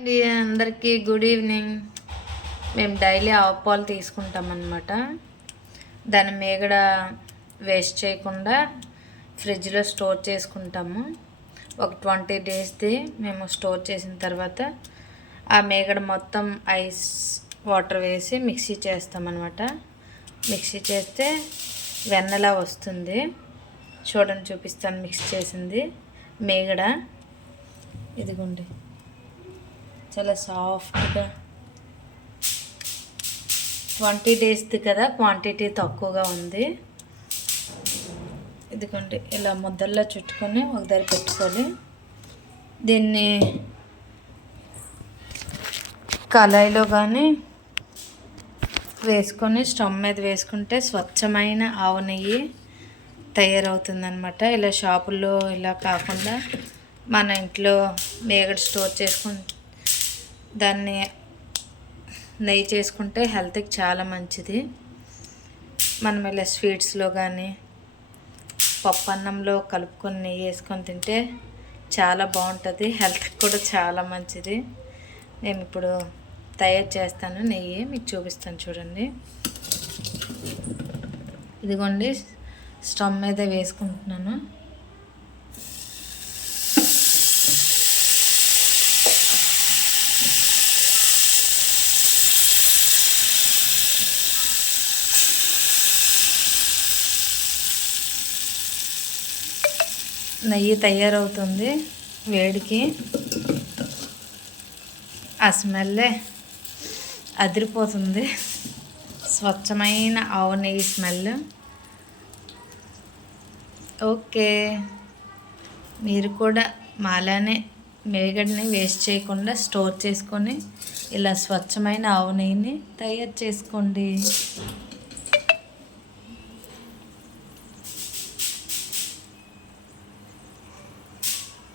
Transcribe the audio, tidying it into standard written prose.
అండి అందరికీ good evening. మేము డైలీ ఆవు పాలు తీసుకుంటాం అన్నమాట. దాని మీగడ వేస్ట్ చేయకుండా ఫ్రిడ్జ్లో స్టోర్ చేసుకుంటాము. ఒక 20 డేస్ది మేము స్టోర్ చేసిన తర్వాత ఆ మీగడ మొత్తం ఐస్ వాటర్ వేసి మిక్సీ చేస్తామన్నమాట. మిక్సీ చేస్తే వెన్నలా వస్తుంది. చూడండి, చూపిస్తాను. మిక్స్ చేసింది మీగడ ఇదిగోండి, చాలా సాఫ్ట్గా. 20 డేస్ది కదా, క్వాంటిటీ తక్కువగా ఉంది. ఇదిగోండి, ఇలా ముద్దల్లో చుట్టుకొని ఒక దగ్గర పెట్టుకొని దీన్ని కళాయిలో కానీ వేసుకొని స్టవ్ మీద వేసుకుంటే స్వచ్ఛమైన ఆవు నెయ్యి తయారవుతుందన్నమాట. ఇలా షాపుల్లో ఇలా కాకుండా మన ఇంట్లో మీగడ స్టోర్ చేసుకుని దాన్ని నెయ్యి చేసుకుంటే హెల్త్కి చాలా మంచిది. మనం ఇలా స్వీట్స్లో కానీ పప్పు అన్నంలో కలుపుకొని నెయ్యి వేసుకొని తింటే చాలా బాగుంటుంది. హెల్త్కి కూడా చాలా మంచిది. నేను ఇప్పుడు తయారు చేస్తాను నెయ్యి, మీకు చూపిస్తాను చూడండి. ఇదిగోండి, స్టవ్ మీద వేసుకుంటున్నాను. నెయ్యి తయారవుతుంది వేడికి. ఆ స్మెల్లే అదిరిపోతుంది. స్వచ్ఛమైన ఆవు నెయ్యి స్మెల్. ఓకే, మీరు కూడా మాలానే మీగడని వేస్ట్ చేయకుండా స్టోర్ చేసుకొని ఇలా స్వచ్ఛమైన ఆవు నెయ్యిని తయారు చేసుకోండి.